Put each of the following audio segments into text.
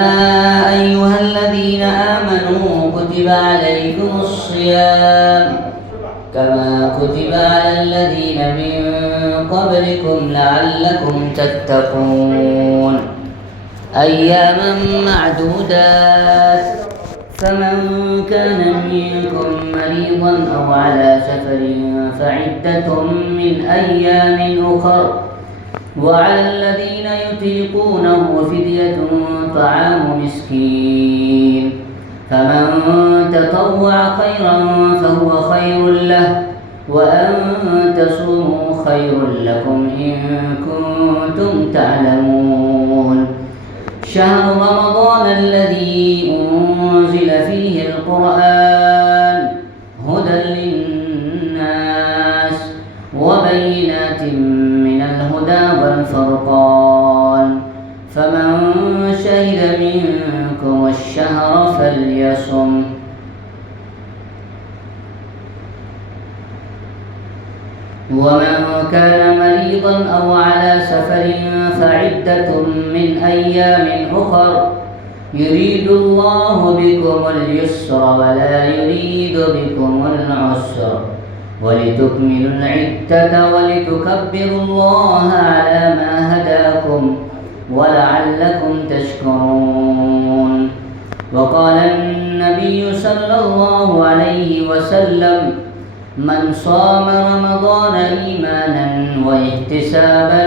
أيها الذين آمنوا كتب عليكم الصيام كما كتب على الذين من قبلكم لعلكم تتقون أياما معدودات فمن كان منكم مريضا أو على سفر فعدة من أيام أخر وعلى الذين يطيقونه فدية طعام مسكين فمن تطوع خيرا فهو خير له وأن تصوموا خير لكم إن كنتم تعلمون شهر رمضان الذي أنزل فيه القرآن هدى للناس وبينات من الهدى والفرقان فمن شهد منكم الشهر فليصم ومن كان مريضا أو على سفر فعدة من أيام أخر يريد الله بكم اليسر ولا يريد بكم العسر ولتكملوا العدة ولتكبروا الله على ما هداكم ولعلكم تشكرون وقال النبي صلى الله عليه وسلم من صام رمضان إيمانا واحتسابا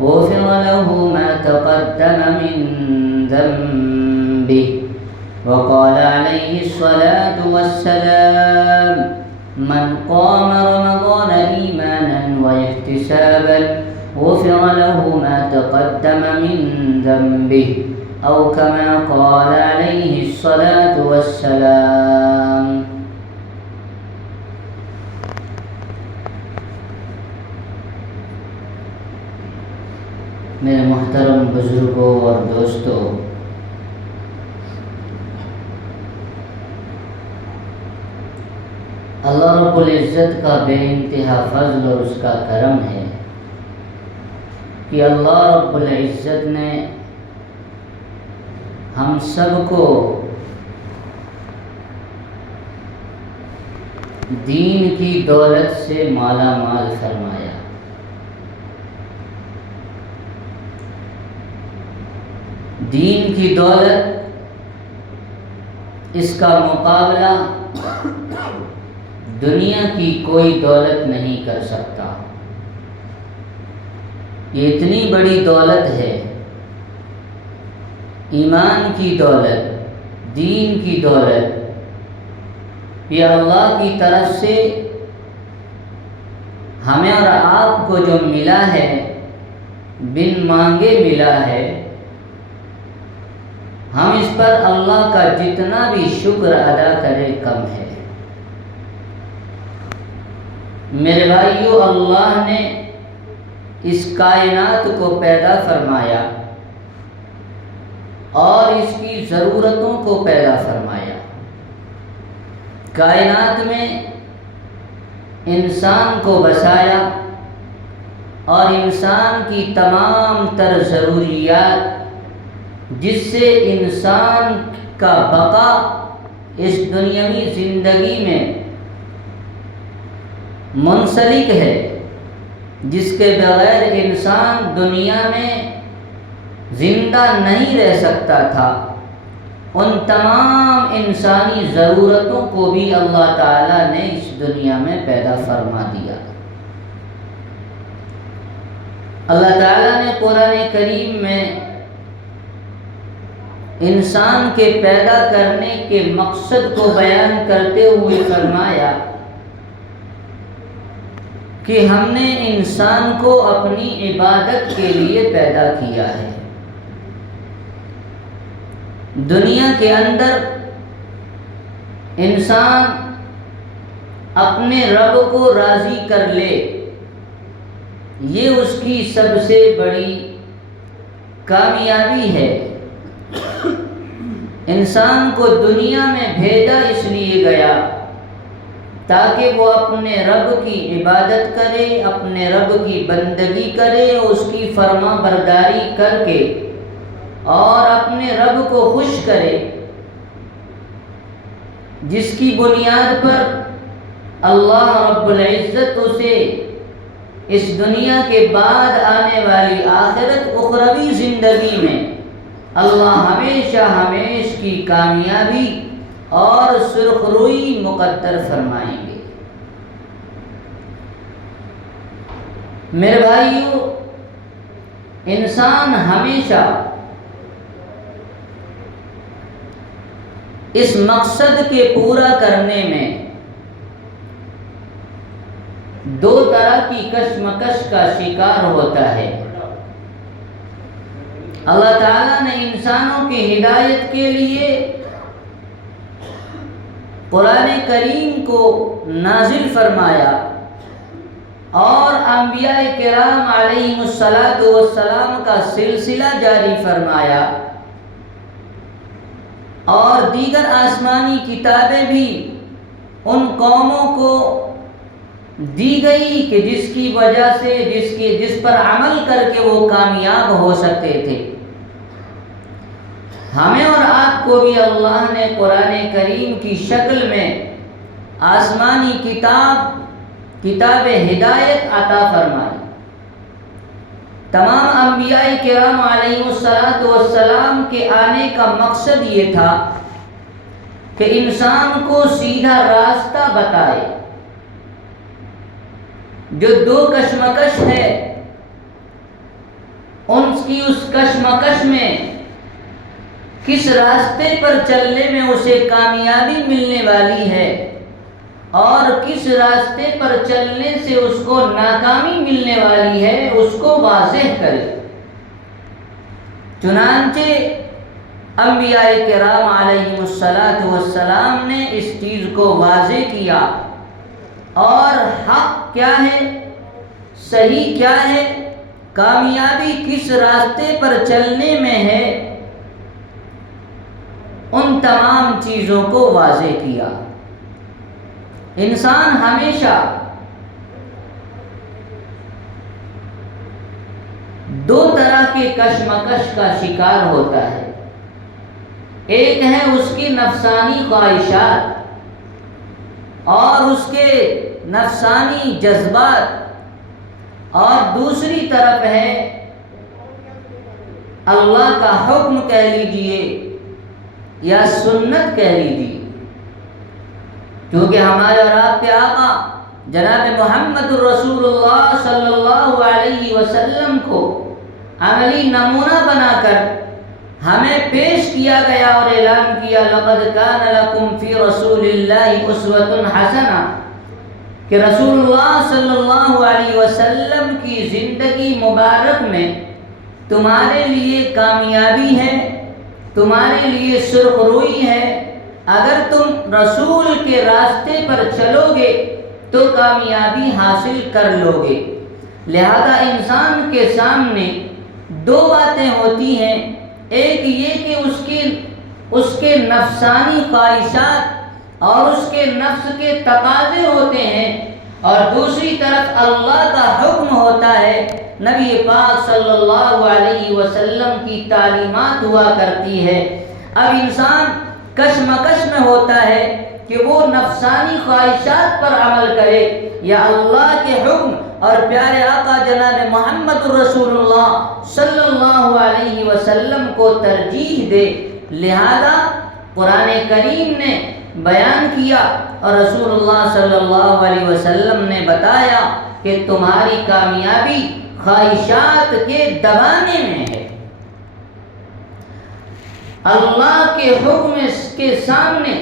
غفر له ما تقدم من ذنبه وقال عليه الصلاة والسلام من قام رمضان إيمانا واحتسابا غفر له ما تقدم من ذنبه أو كما قال عليه الصلاة والسلام. میرے محترم بزرگوں اور دوستوں، اللہ رب العزت کا بے انتہا فضل اور اس کا کرم ہے کہ اللہ رب العزت نے ہم سب کو دین کی دولت سے مالا مال فرمایا۔ دین کی دولت، اس کا مقابلہ دنیا کی کوئی دولت نہیں کر سکتا۔ یہ اتنی بڑی دولت ہے، ایمان کی دولت، دین کی دولت، یہ اللہ کی طرف سے ہمیں اور آپ کو جو ملا ہے، بن مانگے ملا ہے۔ ہم اس پر اللہ کا جتنا بھی شکر ادا کریں کم ہے۔ میرے بھائیو، اللہ نے اس کائنات کو پیدا فرمایا اور اس کی ضرورتوں کو پیدا فرمایا۔ کائنات میں انسان کو بسایا اور انسان کی تمام تر ضروریات، جس سے انسان کا بقا اس دنیاوی زندگی میں منسلک ہے، جس کے بغیر انسان دنیا میں زندہ نہیں رہ سکتا تھا، ان تمام انسانی ضرورتوں کو بھی اللہ تعالیٰ نے اس دنیا میں پیدا فرما دیا۔ اللہ تعالیٰ نے قرآن کریم میں انسان کے پیدا کرنے کے مقصد کو بیان کرتے ہوئے فرمایا کہ ہم نے انسان کو اپنی عبادت کے لیے پیدا کیا ہے۔ دنیا کے اندر انسان اپنے رب کو راضی کر لے، یہ اس کی سب سے بڑی کامیابی ہے۔ انسان کو دنیا میں بھیجا اس لیے گیا تاکہ وہ اپنے رب کی عبادت کرے، اپنے رب کی بندگی کرے، اس کی فرما برداری کر کے اور اپنے رب کو خوش کرے، جس کی بنیاد پر اللہ رب العزت اسے اس دنیا کے بعد آنے والی آخرت اخروی زندگی میں اللہ ہمیشہ ہمیش کی کامیابی اور سرخروئی مقدر فرمائیں گے۔ میرے بھائیو، انسان ہمیشہ اس مقصد کے پورا کرنے میں دو طرح کی کشمکش کا شکار ہوتا ہے۔ اللہ تعالیٰ نے انسانوں کی ہدایت کے لیے قرآن کریم کو نازل فرمایا اور انبیاء کرام علیہم السلام کا سلسلہ جاری فرمایا، اور دیگر آسمانی کتابیں بھی ان قوموں کو دی گئی کہ جس کی وجہ سے جس پر عمل کر کے وہ کامیاب ہو سکتے تھے۔ ہمیں اور آپ کو بھی اللہ نے قرآن کریم کی شکل میں آسمانی کتاب ہدایت عطا فرمائی۔ تمام انبیاء کرام علیہم السلام کے آنے کا مقصد یہ تھا کہ انسان کو سیدھا راستہ بتائے۔ جو دو کشمکش ہے، اس کشمکش میں کس راستے پر چلنے میں اسے کامیابی ملنے والی ہے اور کس راستے پر چلنے سے اس کو ناکامی ملنے والی ہے، اس کو واضح کرے۔ چنانچہ انبیاء کرام علیہم السلام نے اس چیز کو واضح کیا، اور حق کیا ہے، صحیح کیا ہے، کامیابی کس راستے پر چلنے میں ہے، ان تمام چیزوں کو واضح کیا۔ انسان ہمیشہ دو طرح کے کشمکش کا شکار ہوتا ہے۔ ایک ہے اس کی نفسانی خواہشات اور اس کے نفسانی جذبات، اور دوسری طرف ہے اللہ کا حکم کہہ لیجئے یا سنت کہہ لیجئے، کیونکہ ہمارے اور آپ کے آقا جناب محمد رسول اللہ صلی اللہ علیہ وسلم کو عملی نمونہ بنا کر ہمیں پیش کیا گیا اور اعلان کیا، لقد کان لکم فی رسول اللہ اسوۃ حسنہ، کہ رسول اللہ صلی اللہ علیہ وسلم کی زندگی مبارک میں تمہارے لیے کامیابی ہے، تمہارے لیے سرخروئی ہے۔ اگر تم رسول کے راستے پر چلو گے تو کامیابی حاصل کر لو گے۔ لہذا انسان کے سامنے دو باتیں ہوتی ہیں، ایک یہ کہ اس کے نفسانی خواہشات اور اس کے نفس کے تقاضے ہوتے ہیں، اور دوسری طرف اللہ کا حکم ہوتا ہے، نبی پاک صلی اللہ علیہ وسلم کی تعلیمات ہوا کرتی ہے۔ اب انسان کشمکش میں ہوتا ہے کہ وہ نفسانی خواہشات پر عمل کرے یا اللہ کے حکم اور پیارے آقا جناب محمد رسول اللہ صلی اللہ علیہ وسلم کو ترجیح دے۔ لہذا قرآن کریم نے بیان کیا اور رسول اللہ صلی اللہ علیہ وسلم نے بتایا کہ تمہاری کامیابی خواہشات کے دبانے میں ہے۔ اللہ کے حکم کے سامنے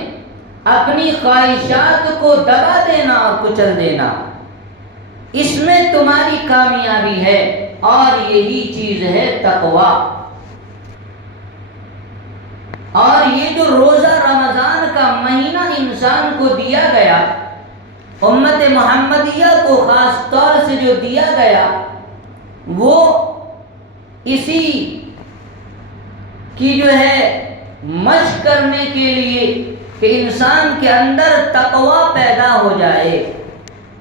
اپنی خواہشات کو دبا دینا اور کچل دینا، اس میں تمہاری کامیابی ہے، اور یہی چیز ہے تقویٰ۔ اور یہ جو روزہ رمضان کا مہینہ انسان کو دیا گیا، امت محمدیہ کو خاص طور سے جو دیا گیا، وہ اسی کی جو ہے مشق کرنے کے لیے کہ انسان کے اندر تقویٰ پیدا ہو جائے،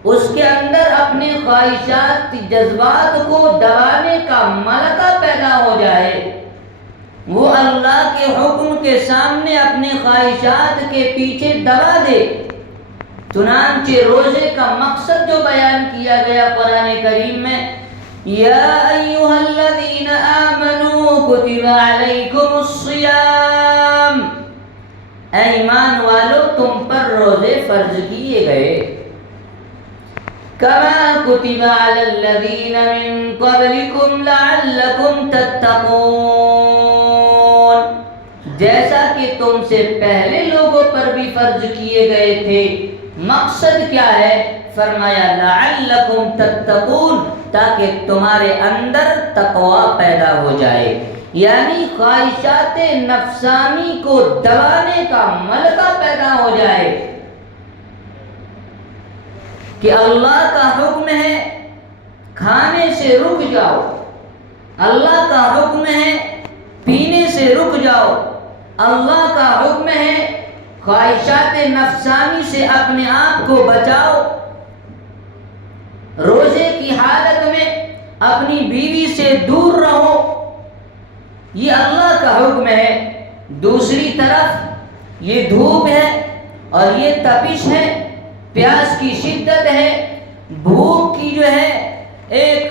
اس کے اندر اپنے خواہشات جذبات کو دبانے کا ملکہ پیدا ہو جائے، وہ اللہ کے حکم کے سامنے اپنی خواہشات کے پیچھے دبا دے۔ چنانچہ روزے کا مقصد جو بیان کیا گیا قرآن کریم میں، یا ایھا الذین آمنوا کتب علیکم الصیام، اے ایمان والو تم پر روزے فرض کیے گئے، کما کتب علی الذین من قبلکم لعلکم تتقون، جیسا کہ تم سے پہلے لوگوں پر بھی فرض کیے گئے تھے۔ مقصد کیا ہے؟ فرمایا لعلکم تتقون، تاکہ تمہارے اندر تقوی پیدا ہو جائے، یعنی خواہشات نفسانی کو دبانے کا ملکہ پیدا ہو جائے کہ اللہ کا حکم ہے کھانے سے رک جاؤ، اللہ کا حکم ہے پینے سے رک جاؤ، اللہ کا حکم ہے خواہشات نفسانی سے اپنے آپ کو بچاؤ، روزے کی حالت میں اپنی بیوی سے دور رہو، یہ اللہ کا حکم ہے۔ دوسری طرف یہ دھوپ ہے اور یہ تپش ہے، پیاس کی شدت ہے، بھوک کی جو ہے ایک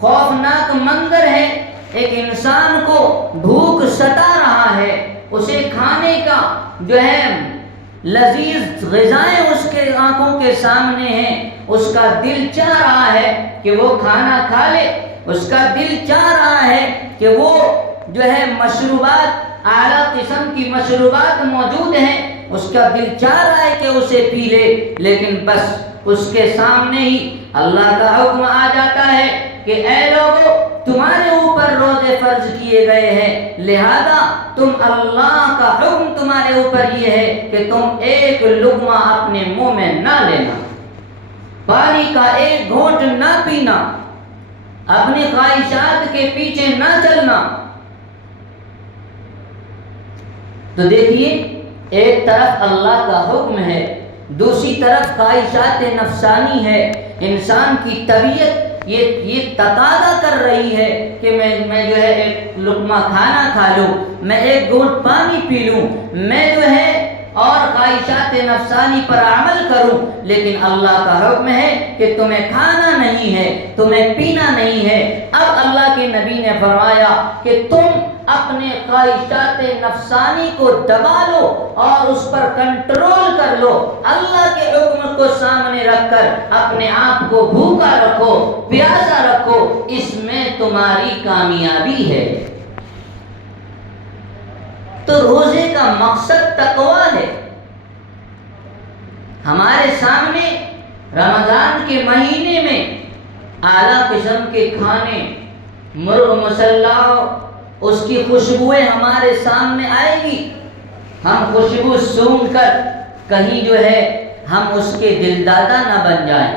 خوفناک منظر ہے، ایک انسان کو بھوک ستا رہا ہے، اسے کھانے کا جو ہے لذیذ غذائیں اس کے آنکھوں کے سامنے ہیں، اس کا دل چاہ رہا ہے کہ وہ کھانا کھا لے، اس کا دل چاہ رہا ہے کہ وہ جو ہے مشروبات، اعلیٰ قسم کی مشروبات موجود ہیں، اس کا دل چاہ رہا ہے کہ اسے پی لے، لیکن بس اس کے سامنے ہی اللہ کا حکم آ جاتا ہے کہ اے لوگو تمہارے اوپر روزے فرض کیے گئے ہیں، لہذا تم اللہ کا حکم تمہارے اوپر یہ ہے کہ تم ایک لقمہ اپنے منہ میں نہ لینا، پانی کا ایک گھونٹ نہ پینا، اپنی خواہشات کے پیچھے نہ چلنا۔ تو دیکھیے ایک طرف اللہ کا حکم ہے، دوسری طرف خواہشات نفسانی ہے، انسان کی طبیعت یہ تقاضا کر رہی ہے کہ میں جو ہے ایک لقمہ کھانا کھا لوں، میں ایک گھونٹ پانی پی لوں، میں جو ہے اور خواہشات نفسانی پر عمل کروں، لیکن اللہ کا حکم ہے کہ تمہیں کھانا نہیں ہے، تمہیں پینا نہیں ہے۔ اب اللہ کے نبی نے فرمایا کہ تم اپنے خواہشات نفسانی کو دبا لو اور اس پر کنٹرول کر لو، اللہ کے حکم کو سامنے رکھ کر اپنے آپ کو بھوکا رکھو، پیاسا رکھو، اس میں تمہاری کامیابی ہے۔ تو روزے کا مقصد تقوی ہے۔ ہمارے سامنے رمضان کے مہینے میں اعلیٰ قسم کے کھانے، مرغ مسلح، اس کی خوشبوئیں ہمارے سامنے آئے گی، ہم خوشبو سونگھ کر کہیں جو ہے ہم اس کے دلدادہ نہ بن جائیں،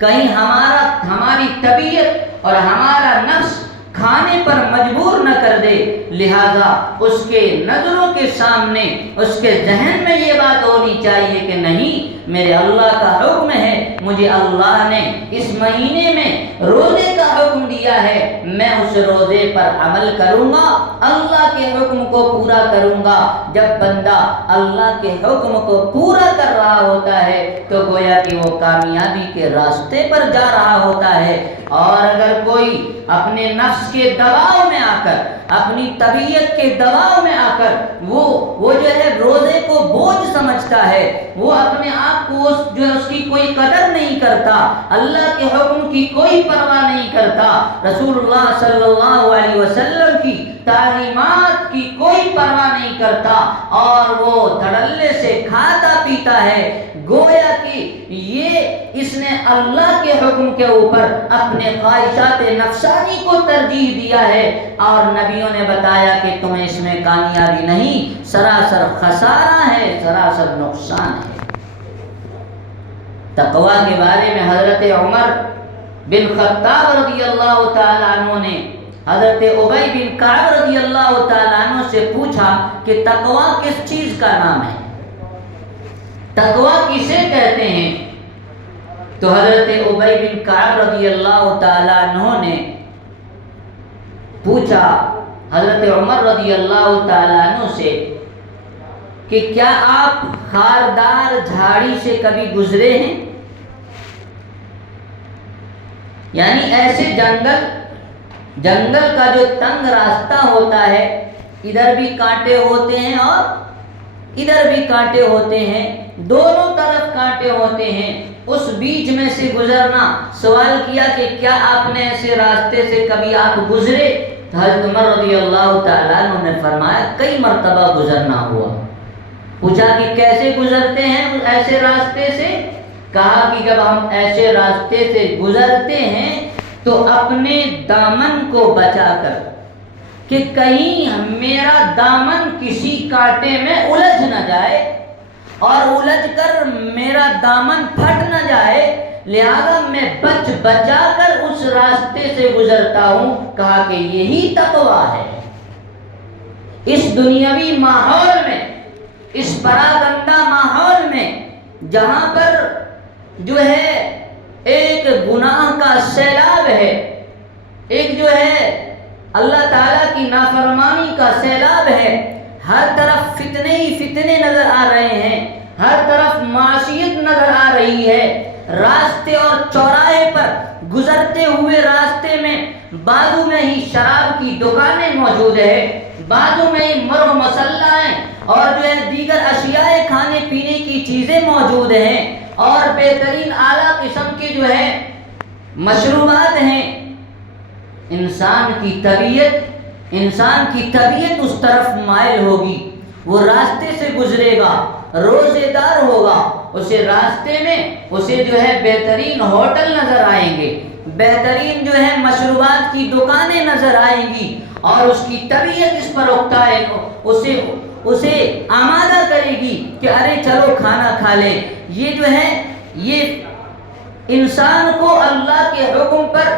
کہیں ہماری طبیعت اور ہمارا نفس کھانے پر مجبور نہ کر دے، لہذا اس کے نظروں کے سامنے، اس کے ذہن میں یہ بات ہونی چاہیے کہ نہیں، میرے اللہ کا حکم ہے، مجھے اللہ نے اس مہینے میں روزے کا حکم دیا ہے، میں اس روزے پر عمل کروں گا، اللہ کے حکم کو پورا کروں گا۔ جب بندہ اللہ کے حکم کو پورا کر رہا ہوتا ہے تو گویا کہ وہ کامیابی کے راستے پر جا رہا ہوتا ہے، اور اگر کوئی اپنے نفس کے دباؤ میں آ کر، اپنی طبیعت کے دباؤ میں آ کر وہ جو ہے روزے کو بوجھ سمجھتا ہے، وہ اپنے آپ کو جو ہے اس کی کوئی قدر نہیں کرتا، اللہ کے حکم کی کوئی پرواہ نہیں کرتا، رسول اللہ صلی اللہ علیہ وسلم کی تعلیمات کی کوئی پرواہ نہیں کرتا، اور وہ دھڑلے سے کھاتا پیتا ہے، گویا کہ اس نے اللہ کے حکم کے اوپر اپنے خواہشات نفسانی کو ترجیح دیا ہے، اور نبیوں نے بتایا کہ تمہیں اس میں کامیابی نہیں، سراسر خسارہ ہے، سراسر نقصان ہے۔ تقوی کے بارے میں حضرت عمر بن خطاب رضی اللہ تعالیٰ عنہ نے حضرت ابی بن کعب رضی اللہ تعالیٰ عنہ سے پوچھا کہ تقوی کس چیز کا نام ہے، تقوی کسے کہتے ہیں؟ تو حضرت ابی بن کعب رضی اللہ تعالیٰ عنہ نے پوچھا حضرت عمر رضی اللہ تعالیٰ عنہ سے کہ کیا آپ خاردار جھاڑی سے کبھی گزرے ہیں؟ یعنی ایسے جنگل کا جو تنگ راستہ ہوتا ہے، ادھر بھی کانٹے ہوتے ہیں اور ادھر بھی کانٹے ہوتے ہیں، دونوں طرف کانٹے ہوتے ہیں، اس بیچ میں سے گزرنا۔ سوال کیا کہ کیا آپ نے ایسے راستے سے کبھی آپ گزرے؟ تو حضرت عمر رضی اللہ تعالیٰ عنہ نے فرمایا کئی مرتبہ گزرنا ہوا۔ پوچھا کہ کیسے گزرتے ہیں ایسے راستے سے؟ کہا کہ جب ہم ایسے راستے سے گزرتے ہیں تو اپنے دامن کو بچا کر، کہ کہیں میرا دامن کسی کانٹے میں الجھ نہ جائے اور الجھ کر میرا دامن پھٹ نہ جائے، لہذا میں بچا کر اس راستے سے گزرتا ہوں۔ کہا کہ یہی تقویٰ ہے۔ اس دنیاوی ماحول میں، اس پراگندہ ماحول میں، جہاں پر جو ہے ایک گناہ کا سیلاب ہے، ایک جو ہے اللہ تعالیٰ کی نافرمانی کا سیلاب ہے، ہر طرف فتنے ہی فتنے نظر آ رہے ہیں، ہر طرف معصیت نظر آ رہی ہے، راستے اور چوراہے پر گزرتے ہوئے راستے میں بازو میں ہی شراب کی دکانیں موجود ہے، بازو میں ہی مر و مسلح اور جو ہے دیگر اشیاء کھانے پینے کی چیزیں موجود ہیں، اور بہترین اعلیٰ قسم کے جو ہے مشروبات ہیں۔ انسان کی طبیعت اس طرف مائل ہوگی، وہ راستے سے گزرے گا، روزے دار ہوگا، اسے راستے میں اسے جو ہے بہترین ہوٹل نظر آئیں گے، بہترین جو ہے مشروبات کی دکانیں نظر آئیں گی، اور اس کی طبیعت اس پر اکتائے اسے آمادہ کرے گی کہ ارے چلو کھانا کھا لیں۔ یہ جو ہے یہ انسان کو اللہ کے حکم پر،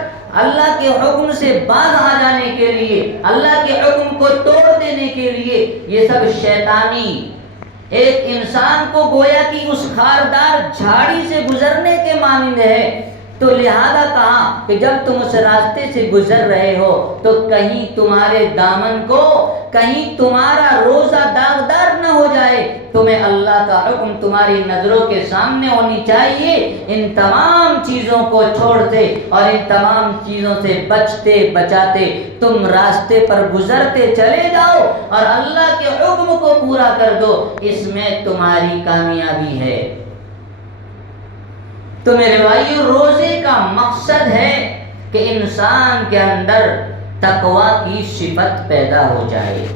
اللہ کے حکم سے باز آ جانے کے لیے، اللہ کے حکم کو توڑ دینے کے لیے، یہ سب شیطانی ایک انسان کو گویا کہ اس خاردار جھاڑی سے گزرنے کے مانند ہے۔ تو لہذا کہا کہ جب تم اس راستے سے گزر رہے ہو تو کہیں تمہارے دامن کو، کہیں تمہارا روزہ داغدار نہ ہو جائے، تمہیں اللہ کا حکم تمہاری نظروں کے سامنے ہونی چاہیے۔ ان تمام چیزوں کو چھوڑتے اور ان تمام چیزوں سے بچتے بچاتے تم راستے پر گزرتے چلے جاؤ اور اللہ کے حکم کو پورا کر دو، اس میں تمہاری کامیابی ہے۔ تو میرے بھائیو، روزے کا مقصد ہے کہ انسان کے اندر تقویٰ کی صفت پیدا ہو جائے،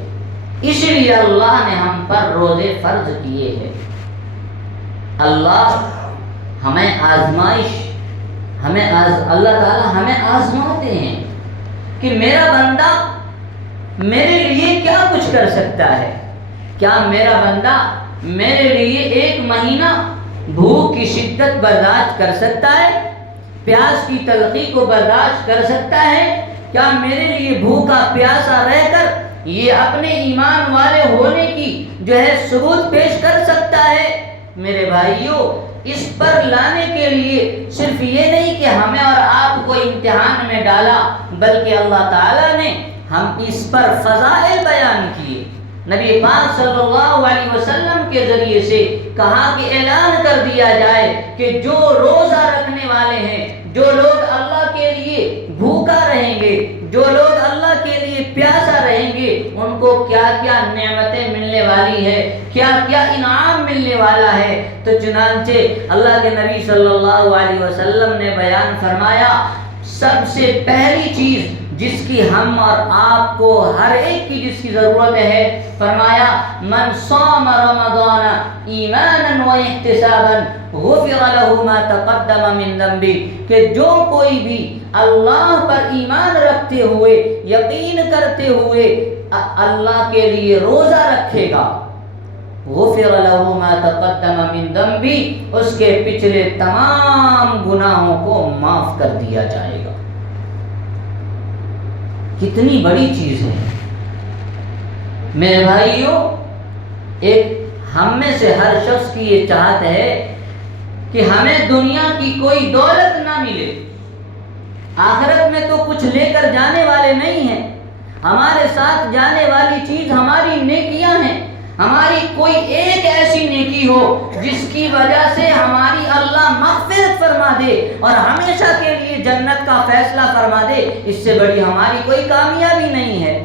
اس لیے اللہ نے ہم پر روزے فرض کیے ہیں۔ اللہ تعالیٰ ہمیں آزماتے ہیں کہ میرا بندہ میرے لیے کیا کچھ کر سکتا ہے۔ کیا میرا بندہ میرے لیے ایک مہینہ بھوک کی شدت برداشت کر سکتا ہے؟ پیاس کی تلخی کو برداشت کر سکتا ہے؟ کیا میرے لیے بھوکا پیاسا رہ کر یہ اپنے ایمان والے ہونے کی جو ہے ثبوت پیش کر سکتا ہے؟ میرے بھائیوں، اس پر لانے کے لیے صرف یہ نہیں کہ ہمیں اور آپ کو امتحان میں ڈالا، بلکہ اللہ تعالیٰ نے ہم اس پر فضائل بیان کیے۔ نبی پاک صلی اللہ علیہ وسلم کے ذریعے سے کہا کہ اعلان کر دیا جائے کہ جو روزہ رکھنے والے ہیں، جو لوگ اللہ کے لیے بھوکا رہیں گے، جو لوگ اللہ کے لیے پیاسا رہیں گے، ان کو کیا کیا نعمتیں ملنے والی ہے، کیا کیا انعام ملنے والا ہے۔ تو چنانچہ اللہ کے نبی صلی اللہ علیہ وسلم نے بیان فرمایا، سب سے پہلی چیز جس کی ہم اور آپ کو ہر ایک کی جس کی ضرورت ہے، فرمایا من صام رمضان ایمانا و احتسابا غفر له ما تقدم من ذنبه، کہ جو کوئی بھی اللہ پر ایمان رکھتے ہوئے، یقین کرتے ہوئے اللہ کے لیے روزہ رکھے گا، غفر له ما تقدم من ذنبه، اس کے پچھلے تمام گناہوں کو معاف کر دیا جائے گا۔ کتنی بڑی چیز ہے میرے بھائیوں۔ ایک ہم میں سے ہر شخص کی یہ چاہت ہے کہ ہمیں دنیا کی کوئی دولت نہ ملے، آخرت میں تو کچھ لے کر جانے والے نہیں ہیں، ہمارے ساتھ جانے والی چیز ہماری نیکیاں ہیں. ہماری کوئی ایک ایسی نیکی ہو جس کی وجہ سے ہماری اللہ مغفرت فرما دے اور ہمیشہ کے لیے جنت کا فیصلہ فرما دے، اس سے بڑی ہماری کوئی کامیابی نہیں ہے.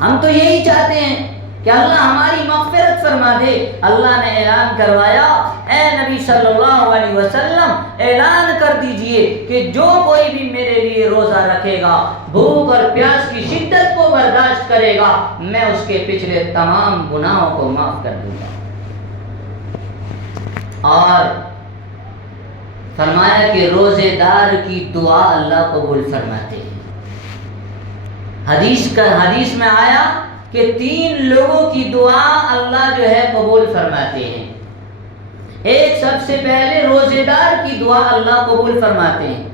ہم تو یہی چاہتے ہیں کہ اللہ ہماری مغفرت فرما دے. اللہ نے اعلان کروایا، اے نبی صلی اللہ علیہ وسلم اعلان کر دیجئے کہ جو کوئی بھی میرے لیے روزہ رکھے گا، بھوک اور پیاس کی شدت کو برداشت کرے گا، میں اس کے پچھلے تمام گناہوں کو معاف کر دوں گا. اور فرمایا کہ روزے دار کی دعا اللہ قبول فرماتے ہیں. حدیث میں آیا کہ 3 لوگوں کی دعا اللہ جو ہے قبول فرماتے ہیں. ایک سب سے پہلے روزے دار کی دعا اللہ قبول فرماتے ہیں،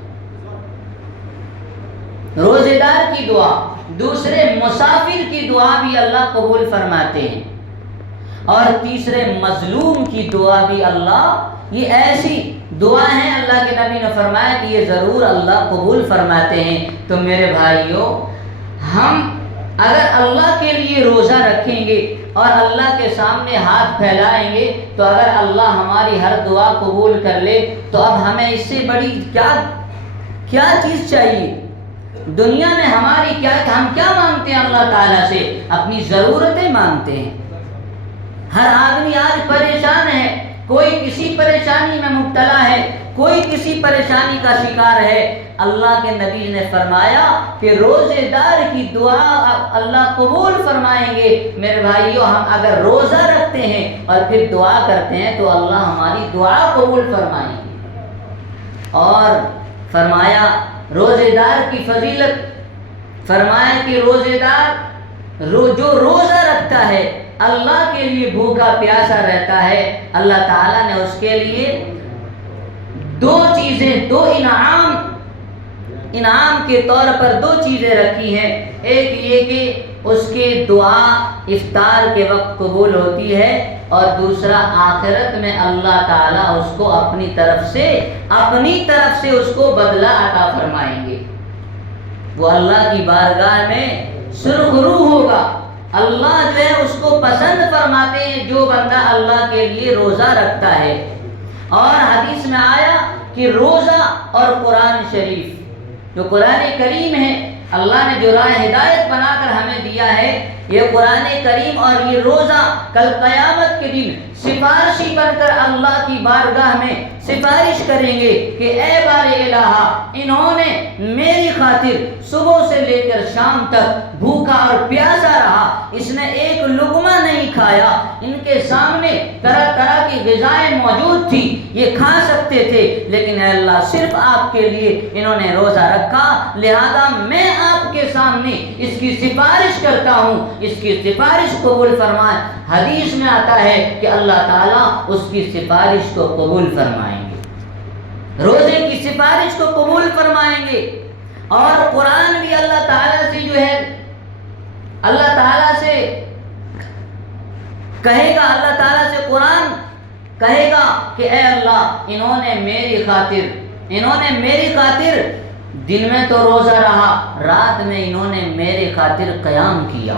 روزے دار کی دعا. دوسرے مسافر کی دعا بھی اللہ قبول فرماتے ہیں. اور تیسرے مظلوم کی دعا بھی اللہ، یہ ایسی دعا ہیں اللہ کے نبی نے فرمایا کہ یہ ضرور اللہ قبول فرماتے ہیں. تو میرے بھائیوں، ہم اگر اللہ کے لیے روزہ رکھیں گے اور اللہ کے سامنے ہاتھ پھیلائیں گے تو اگر اللہ ہماری ہر دعا قبول کر لے تو اب ہمیں اس سے بڑی کیا چیز چاہیے؟ دنیا میں ہماری ہم کیا مانگتے ہیں اللہ تعالیٰ سے؟ اپنی ضرورتیں مانگتے ہیں. ہر آدمی آج پریشان ہے، کوئی کسی پریشانی میں مبتلا ہے، کوئی کسی پریشانی کا شکار ہے. اللہ کے نبی نے فرمایا کہ روزے دار کی دعا اللہ قبول فرمائیں گے. میرے بھائیوں، ہم اگر روزہ رکھتے ہیں اور پھر دعا کرتے ہیں تو اللہ ہماری دعا قبول فرمائیں گے. اور فرمایا روزے دار کی فضیلت، فرمایا کہ روزے دار جو روزہ رکھتا ہے اللہ کے لیے بھوکا پیاسا رہتا ہے، اللہ تعالیٰ نے اس کے لیے 2 چیزیں، 2 انعام کے طور پر 2 چیزیں رکھی ہیں. ایک یہ کہ اس کی دعا افطار کے وقت قبول ہوتی ہے، اور دوسرا آخرت میں اللہ تعالیٰ اس کو اپنی طرف سے اس کو بدلہ عطا فرمائیں گے. وہ اللہ کی بارگاہ میں سرخرو ہوگا. اللہ جو ہے اس کو پسند فرماتے ہیں جو بندہ اللہ کے لیے روزہ رکھتا ہے. اور حدیث میں آیا کہ روزہ اور قرآن شریف، جو قرآن کریم ہے، اللہ نے جو راہ ہدایت بنا کر ہمیں دیا ہے، یہ قرآن کریم اور یہ روزہ کل قیامت کے دن سفارشی بن کر اللہ کی بارگاہ میں سفارش کریں گے کہ اے بار الہ، انہوں نے میری خاطر صبح سے لے کر شام تک بھوکا اور پیاسا رہا، اس نے ایک لقمہ نہیں کھایا، ان کے سامنے طرح طرح کی غذائیں موجود تھی، یہ کھا سکتے تھے، لیکن اے اللہ صرف آپ کے لیے انہوں نے روزہ رکھا، لہذا میں آپ کے سامنے اس کی سفارش کرتا ہوں، اس کی سفارش قبول فرمائے. حدیث میں آتا ہے کہ اللہ تعالیٰ اس کی سفارش کو قبول فرمائیں گے، روزے کی سفارش کو قبول فرمائیں گے. اور قرآن بھی اللہ تعالیٰ سے جو ہے، اللہ تعالیٰ سے کہے گا، اللہ تعالیٰ سے قرآن کہے گا کہ اے اللہ انہوں نے میری خاطر دن میں تو روزہ رہا، رات میں انہوں نے میرے خاطر قیام کیا،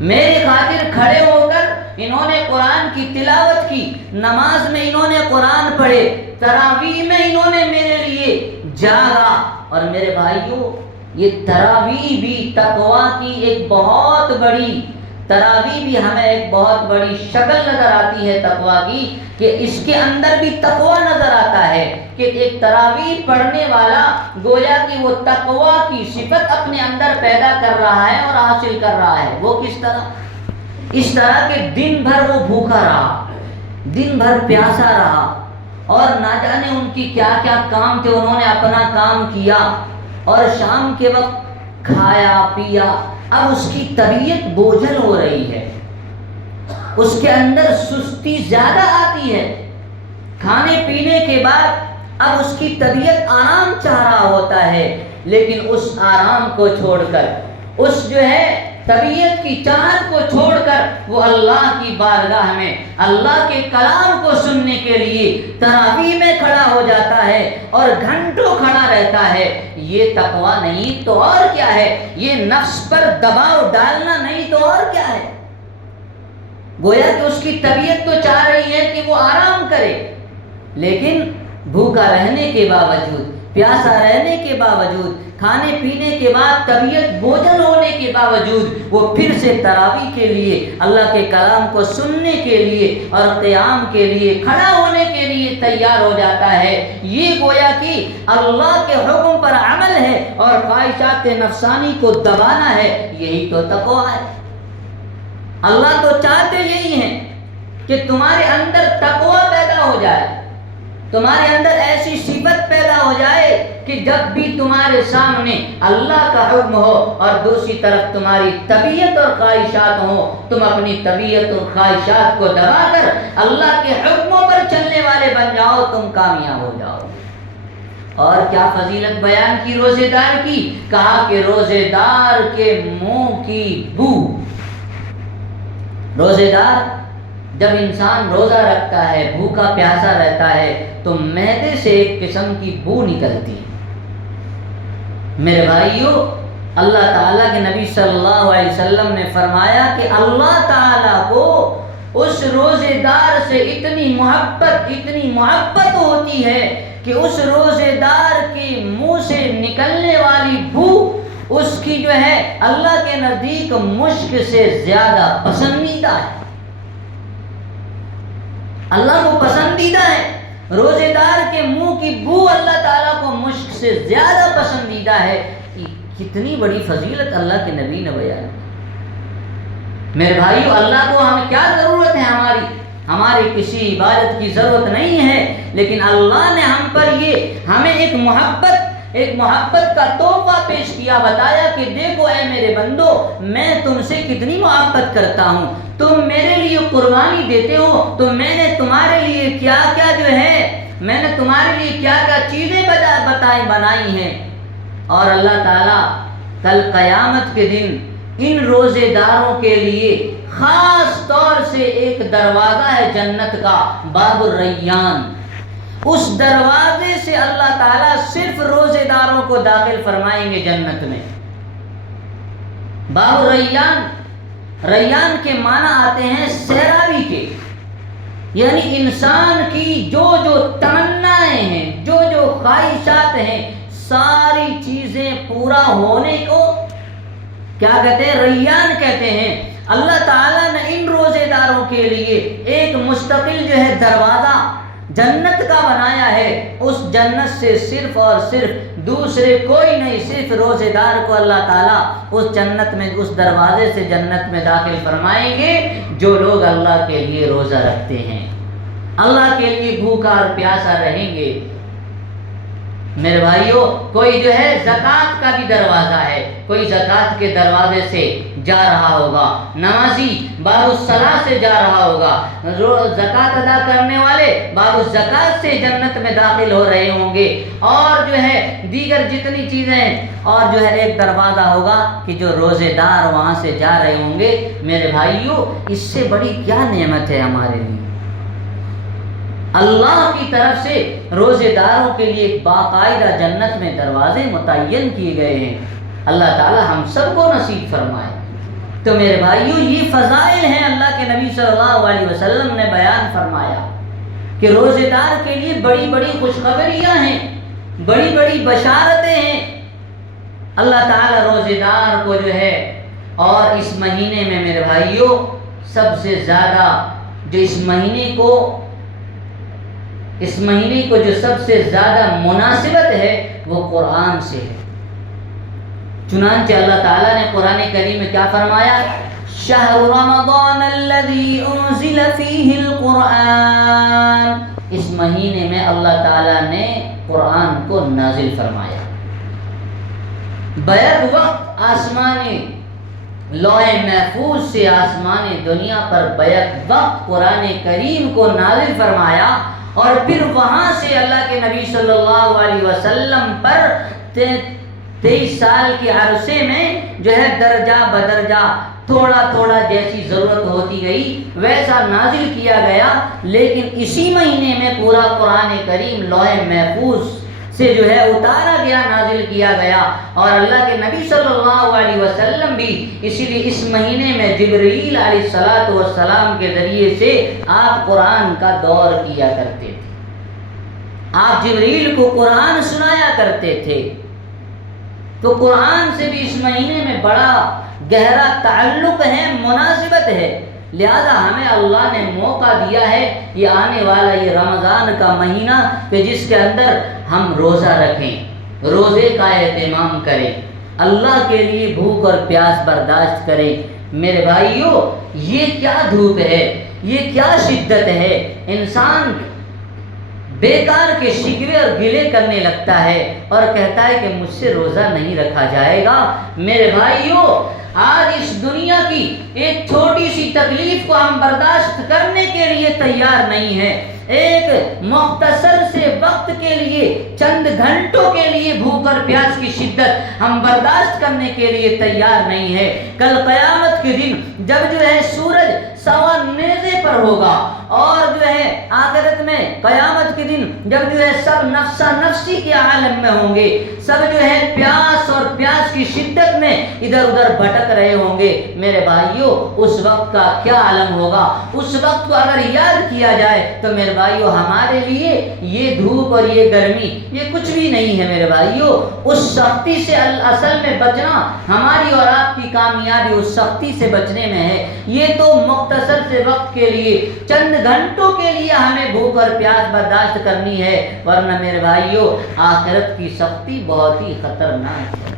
میرے خاطر کھڑے ہو کر انہوں نے قرآن کی تلاوت کی، نماز میں انہوں نے قرآن پڑھے، تراویح میں انہوں نے میرے لیے جاگا. اور میرے بھائیوں، یہ تراویح بھی تقویٰ کی ایک بہت بڑی، تراویح بھی ہمیں ایک بہت بڑی شکل نظر آتی ہے تقویٰ کی، کہ اس کے اندر بھی تقویٰ نظر آتا ہے کہ ایک تراویح پڑھنے والا گویا کہ وہ تقویٰ کی صفت اپنے اندر پیدا کر رہا ہے اور حاصل کر رہا ہے. وہ کس طرح؟ اس طرح کہ دن بھر وہ بھوکا رہا، دن بھر پیاسا رہا، اور نہ جانے ان کی کیا کیا کام تھے، انہوں نے اپنا کام کیا، اور شام کے وقت کھایا پیا. اب اس کی طبیعت بوجھل ہو رہی ہے، اس کے اندر سستی زیادہ آتی ہے، کھانے پینے کے بعد اب اس کی طبیعت آرام چاہ رہا ہوتا ہے، لیکن اس آرام کو چھوڑ کر، اس جو ہے طبیعت کی چاہت کو چھوڑ کر وہ اللہ کی بارگاہ میں اللہ کے کلام کو سننے کے لیے تراویح میں کھڑا ہو جاتا ہے اور گھنٹوں کھڑا رہتا ہے، یہ تقویٰ نہیں تو اور کیا ہے؟ یہ نفس پر دباؤ ڈالنا نہیں تو اور کیا ہے؟ گویا کہ اس کی طبیعت تو چاہ رہی ہے کہ وہ آرام کرے، لیکن بھوکا رہنے کے باوجود، پیاسا رہنے کے باوجود، کھانے پینے کے بعد طبیعت بوجھل ہونے کے باوجود وہ پھر سے تراویح کے لیے، اللہ کے کلام کو سننے کے لیے اور قیام کے لیے، کھڑا ہونے کے لیے تیار ہو جاتا ہے۔ یہ گویا کہ اللہ کے حکم پر عمل ہے اور خواہشات نفسانی کو دبانا ہے، یہی تو تقویٰ ہے۔ اللہ تو چاہتے یہی ہیں کہ تمہارے اندر تقویٰ پیدا ہو جائے، تمہارے اندر ایسی صفت پیدا ہو جائے کہ جب بھی تمہارے سامنے اللہ کا حکم ہو اور دوسری طرف تمہاری طبیعت اور خواہشات ہوں، تم اپنی طبیعت اور خواہشات کو دبا کر اللہ کے حکموں پر چلنے والے بن جاؤ، تم کامیاب ہو جاؤ۔ اور کیا فضیلت بیان کی روزے دار کی، کہا کہ روزے دار کے منہ کی بو، روزے دار جب انسان روزہ رکھتا ہے، بھوکا پیاسا رہتا ہے، تو معدے سے ایک قسم کی بو نکلتی ہے۔ میرے بھائیو، اللہ تعالیٰ کے نبی صلی اللہ علیہ وسلم نے فرمایا کہ اللہ تعالیٰ کو اس روزے دار سے اتنی محبت ہوتی ہے کہ اس روزے دار کے منہ سے نکلنے والی بو اس کی جو ہے اللہ کے نزدیک مشک سے زیادہ پسندیدہ ہے، اللہ کو پسندیدہ ہے۔ روزے دار کے منہ کی بو اللہ تعالیٰ کو مشک سے زیادہ پسندیدہ ہے۔ کتنی بڑی فضیلت اللہ کے نبی نے بیان کی۔ میرے بھائیو، اللہ کو ہمیں کیا ضرورت ہے؟ ہماری کسی عبادت کی ضرورت نہیں ہے، لیکن اللہ نے ہم پر ہمیں ایک محبت کا تحفہ پیش کیا، بتایا کہ دیکھو اے میرے بندو، میں تم سے کتنی محبت کرتا ہوں، تم میرے لیے قربانی دیتے ہو، تو میں نے تمہارے لیے کیا چیزیں بنائی ہیں۔ اور اللہ تعالیٰ کل قیامت کے دن ان روزے داروں کے لیے خاص طور سے ایک دروازہ ہے جنت کا، باب الریان، اس دروازے سے اللہ تعالیٰ صرف روزے داروں کو داخل فرمائیں گے جنت میں۔ باب الریان، ریان کے معنی آتے ہیں سیرابی کے، یعنی انسان کی جو تمنائیں ہیں، جو خواہشات ہیں، ساری چیزیں پورا ہونے کو کیا کہتے ہیں؟ ریان کہتے ہیں۔ اللہ تعالیٰ نے ان روزے داروں کے لیے ایک مستقل جو ہے دروازہ جنت کا بنایا ہے، اس جنت سے صرف اور صرف دوسرے کوئی نہیں، صرف روزے دار کو اللہ تعالیٰ اس جنت میں، اس دروازے سے جنت میں داخل فرمائیں گے جو لوگ اللہ کے لیے روزہ رکھتے ہیں، اللہ کے لیے بھوکا اور پیاسا رہیں گے۔ میرے بھائیو، کوئی جو ہے زکوٰۃ کا بھی دروازہ ہے، کوئی زکوٰۃ کے دروازے سے جا رہا ہوگا، نمازی باب الصلاۃ سے جا رہا ہوگا، زکوٰۃ ادا کرنے والے باب الزکوٰۃ سے جنت میں داخل ہو رہے ہوں گے، اور جو ہے دیگر جتنی چیزیں، اور جو ہے ایک دروازہ ہوگا کہ جو روزے دار وہاں سے جا رہے ہوں گے۔ میرے بھائیو، اس سے بڑی کیا نعمت ہے ہمارے لیے؟ اللہ کی طرف سے روزے داروں کے لیے ایک باقاعدہ جنت میں دروازے متعین کیے گئے ہیں، اللہ تعالی ہم سب کو نصیب فرمائے۔ تو میرے بھائیو، یہ فضائل ہیں اللہ کے نبی صلی اللہ علیہ وسلم نے بیان فرمایا کہ روزے دار کے لیے بڑی بڑی خوشخبریاں ہیں، بڑی بڑی بشارتیں ہیں۔ اللہ تعالی روزے دار کو جو ہے، اور اس مہینے میں میرے بھائیو سب سے زیادہ جو اس مہینے کو جو سب سے زیادہ مناسبت ہے وہ قرآن سے ہے۔ چنانچہ اللہ تعالیٰ نے قرآن کریم میں کیا فرمایا؟ شہر رمضان الذی انزل فیہ القرآن، اس مہینے میں اللہ تعالیٰ نے قرآن کو نازل فرمایا۔ بیک وقت آسمانی لوح محفوظ سے آسمان دنیا پر بیک وقت قرآن کریم کو نازل فرمایا، اور پھر وہاں سے اللہ کے نبی صلی اللہ علیہ وسلم پر 23 سال کے عرصے میں جو ہے درجہ بدرجہ تھوڑا تھوڑا جیسی ضرورت ہوتی گئی ویسا نازل کیا گیا، لیکن اسی مہینے میں پورا قرآن کریم لوح محفوظ سے جو ہے اتارا گیا، نازل کیا گیا، اور اللہ کے نبی صلی اللہ علیہ وسلم بھی اسی لیے اس مہینے میں جبرائیل علیہ الصلوۃ والسلام کے ذریعے سے آپ قرآن کا دور کیا کرتے تھے، آپ جبرائیل کو قرآن سنایا کرتے تھے۔ تو قرآن سے بھی اس مہینے میں بڑا گہرا تعلق ہے، مناسبت ہے، لہذا ہمیں اللہ نے موقع دیا ہے یہ آنے والا یہ رمضان کا مہینہ کہ جس کے اندر ہم روزہ رکھیں، روزے کا اہتمام کریں، اللہ کے لیے بھوک اور پیاس برداشت کریں۔ میرے بھائیوں، یہ کیا دھوپ ہے، یہ کیا شدت ہے، انسان بیکار کے شکوے اور گلے کرنے لگتا ہے اور کہتا ہے کہ مجھ سے روزہ نہیں رکھا جائے گا۔ میرے بھائیوں، آج اس دنیا کی ایک چھوٹی سی تکلیف کو ہم برداشت کرنے کے لیے تیار نہیں ہیں، ایک مختصر سے وقت کے لیے، چند گھنٹوں کے لیے بھوک اور پیاس کی شدت ہم برداشت کرنے کے لیے تیار نہیں ہے۔ کل قیامت کے دن جب جو ہے سورج سوا نیزے پر ہوگا اور جو ہے آخرت میں قیامت کے دن جب جو ہے سب نفسا نفسی کے عالم میں ہوں گے، سب جو ہے پیاس اور پیاس کی شدت میں ادھر ادھر بھٹک رہے ہوں گے، میرے بھائیوں اس وقت کا کیا عالم ہوگا۔ اس وقت کو اگر یاد کیا جائے تو میرے بھائیوں ہمارے لیے یہ دھوپ اور یہ گرمی یہ کچھ بھی نہیں ہے۔ میرے بھائیوں اس سختی سے اصل میں بچنا، ہماری اور آپ کی کامیابی اس سختی سے بچنے میں ہے۔ یہ تو مختصر سے وقت کے لیے، چند گھنٹوں کے لیے ہمیں بھوک اور پیاس برداشت کرنی ہے، ورنہ میرے بھائیوں آخرت کی سختی بہت ہی خطرناک ہے۔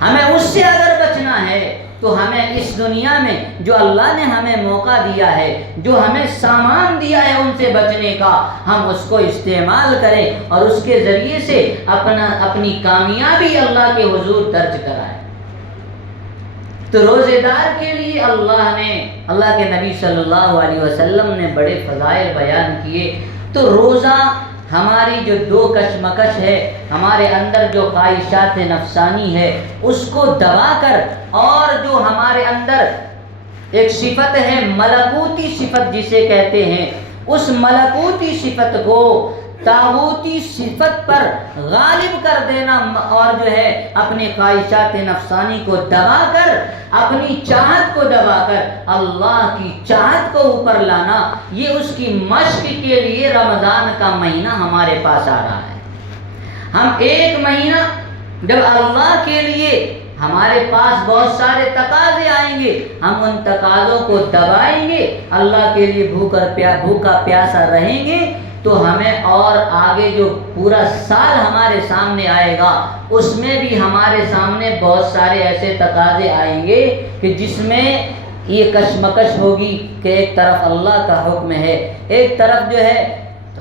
ہمیں اس سے اگر بچنا ہے تو ہمیں اس دنیا میں جو اللہ نے ہمیں موقع دیا ہے، جو ہمیں سامان دیا ہے ان سے بچنے کا، ہم اس کو استعمال کریں اور اس کے ذریعے سے اپنی کامیابی اللہ کے حضور درج کرائیں۔ تو روزے دار کے لیے اللہ کے نبی صلی اللہ علیہ وسلم نے بڑے فضائل بیان کیے۔ تو روزہ ہماری جو دو کشمکش ہے، ہمارے اندر جو خواہشات نفسانی ہے اس کو دبا کر، اور جو ہمارے اندر ایک صفت ہے ملکوتی صفت جسے کہتے ہیں، اس ملکوتی صفت کو طاغوتی صفت پر غالب کر دینا، اور جو ہے اپنی خواہشات نفسانی کو دبا کر، اپنی چاہت کو دبا کر اللہ کی چاہت کو اوپر لانا، یہ اس کی مشق کے لیے رمضان کا مہینہ ہمارے پاس آ رہا ہے۔ ہم ایک مہینہ جب اللہ کے لیے ہمارے پاس بہت سارے تقاضے آئیں گے، ہم ان تقاضوں کو دبائیں گے، اللہ کے لیے بھوکا پیاسا رہیں گے، تو ہمیں اور آگے جو پورا سال ہمارے سامنے آئے گا اس میں بھی ہمارے سامنے بہت سارے ایسے تقاضے آئیں گے کہ جس میں یہ کشمکش ہوگی کہ ایک طرف اللہ کا حکم ہے، ایک طرف جو ہے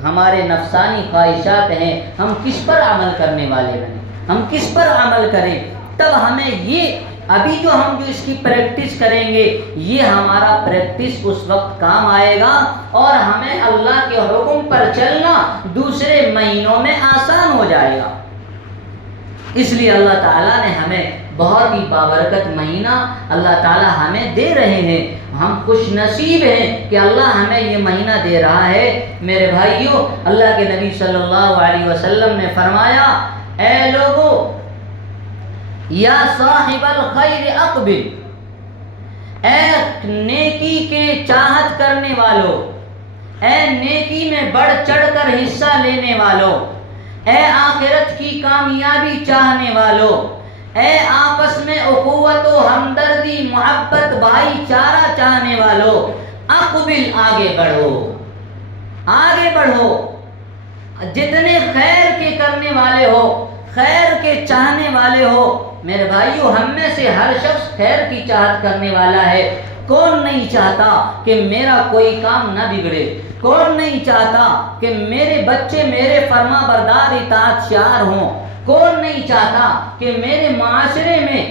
ہمارے نفسانی خواہشات ہیں، ہم کس پر عمل کرنے والے بنیں، ہم کس پر عمل کریں۔ تب ہمیں یہ ابھی جو ہم جو اس کی پریکٹس کریں گے، یہ ہمارا پریکٹس اس وقت کام آئے گا اور ہمیں اللہ کے حکم پر چلنا دوسرے مہینوں میں آسان ہو جائے گا۔ اس لیے اللہ تعالیٰ نے ہمیں بہت ہی بابرکت مہینہ اللہ تعالیٰ ہمیں دے رہے ہیں، ہم خوش نصیب ہیں کہ اللہ ہمیں یہ مہینہ دے رہا ہے۔ میرے بھائیوں، اللہ کے نبی صلی اللہ علیہ وسلم نے فرمایا، اے لوگوں، یا صاحب الخیر اقبل، اے نیکی کے چاہت کرنے والوں، اے نیکی میں بڑھ چڑھ کر حصہ لینے والوں، اے آخرت کی کامیابی چاہنے والوں، اے آپس میں اخوت و ہمدردی محبت بھائی چارہ چاہنے والوں، اقبل، آگے بڑھو، آگے بڑھو، جتنے خیر کے کرنے والے ہو، خیر کے چاہنے والے ہو۔ میرے بھائیو، ہم میں سے ہر شخص خیر کی چاہت کرنے والا ہے۔ کون نہیں چاہتا کہ میرا کوئی کام نہ بگڑے؟ کون نہیں چاہتا کہ میرے بچے میرے فرما بردار اطاعت شعار ہوں؟ کون نہیں چاہتا کہ میرے معاشرے میں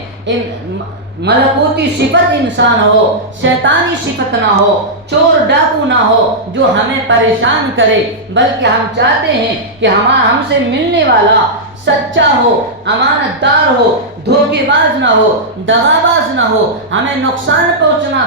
ملکوتی صفت انسان ہو، شیطانی صفت نہ ہو، چور ڈاکو نہ ہو جو ہمیں پریشان کرے، بلکہ ہم چاہتے ہیں کہ ہم سے ملنے والا سچا ہو، امانت دار ہو، دھوکے باز نہ ہو، دغاباز نہ ہو، ہمیں نقصان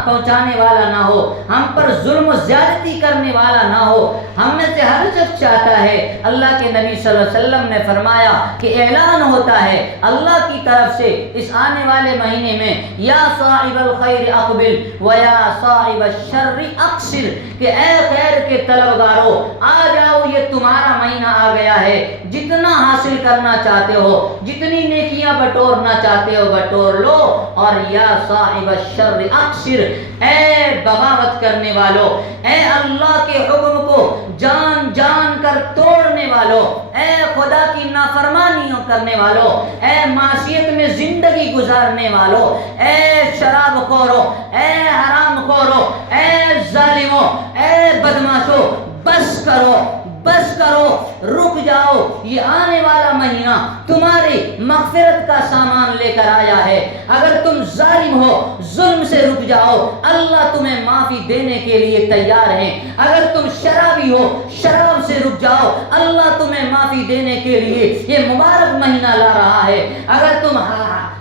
پہنچانے والا نہ ہو، ہم پر ظلم و زیادتی کرنے والا نہ ہو۔ ہم میں سے ہر شخص چاہتا ہے، اللہ کے نبی صلی اللہ علیہ وسلم نے فرمایا کہ اعلان ہوتا ہے اللہ کی طرف سے اس آنے والے مہینے میں، یا صاحب الخیر اقبل و یا صاحب الشر اقصر، کہ اے خیر کے طلبگارو آ جاؤ، یہ تمہارا مہینہ آ گیا ہے، جتنا حاصل کرنا چاہتے ہو، جتنی نیکیاں بٹورنا چاہتے ہو بٹور لو، اور یا صاحب الشر اقصر، اے بغاوت کرنے والو، اے اللہ کے حکم کو جان جان کر توڑنے والو، اے خدا کی نافرمانیوں کرنے والو، اے معصیت میں زندگی گزارنے والو، اے شراب خورو، اے حرام خورو، اے ظالمو، اے بدماشو، بس کرو، بس کرو، رک جاؤ، یہ آنے والا مہینہ تمہاری مغفرت کا سامان لے کر آیا ہے۔ اگر تم ظالم ہو، ظلم سے رک جاؤ، اللہ تمہیں معافی دینے کے لیے تیار ہے۔ اگر تم شرابی ہو، شراب سے رک جاؤ، اللہ تمہیں معافی دینے کے لیے یہ مبارک مہینہ لا رہا ہے۔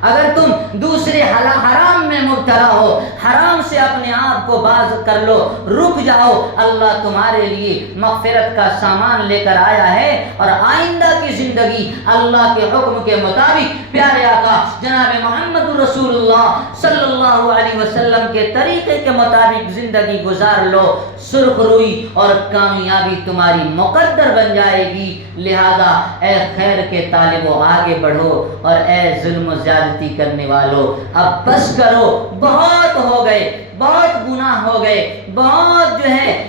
اگر تم دوسرے حرام میں مبتلا ہو، حرام سے اپنے آپ کو باز کر لو، رک جاؤ، اللہ تمہارے لیے مغفرت کا سامان لے کر آیا ہے، اور آئندہ کی زندگی اللہ کے حکم کے مطابق پیارے آقا جناب محمد رسول اللہ صلی اللہ علیہ وسلم کے طریقے کے مطابق زندگی گزار لو، سرخ روئی اور کامیابی تمہاری مقدر بن جائے گی۔ لہذا اے خیر کے طالبو آگے بڑھو، اور اے ظلم و زیادتی کرنے والو اب بس کرو، بہت ہو گئے، بہت گناہ ہو گئے، بہت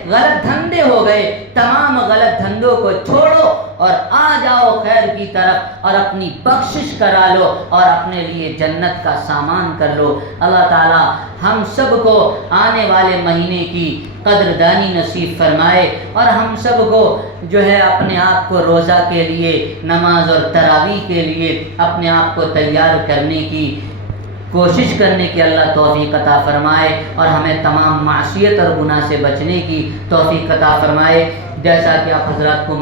غلط دھندے ہو گئے، تمام غلط دھندوں کو چھوڑو اور آ جاؤ خیر کی طرف، اور اپنی بخشش کرا لو اور اپنے لیے جنت کا سامان کر لو۔ اللہ تعالی ہم سب کو آنے والے مہینے کی قدردانی نصیب فرمائے، اور ہم سب کو اپنے آپ کو روزہ کے لیے، نماز اور تراویح کے لیے اپنے آپ کو تیار کرنے کی کوشش کرنے کی اللہ توفیق عطا فرمائے، اور ہمیں تمام معصیت اور گناہ سے بچنے کی توفیق عطا فرمائے۔ جیسا کہ آپ حضرات کو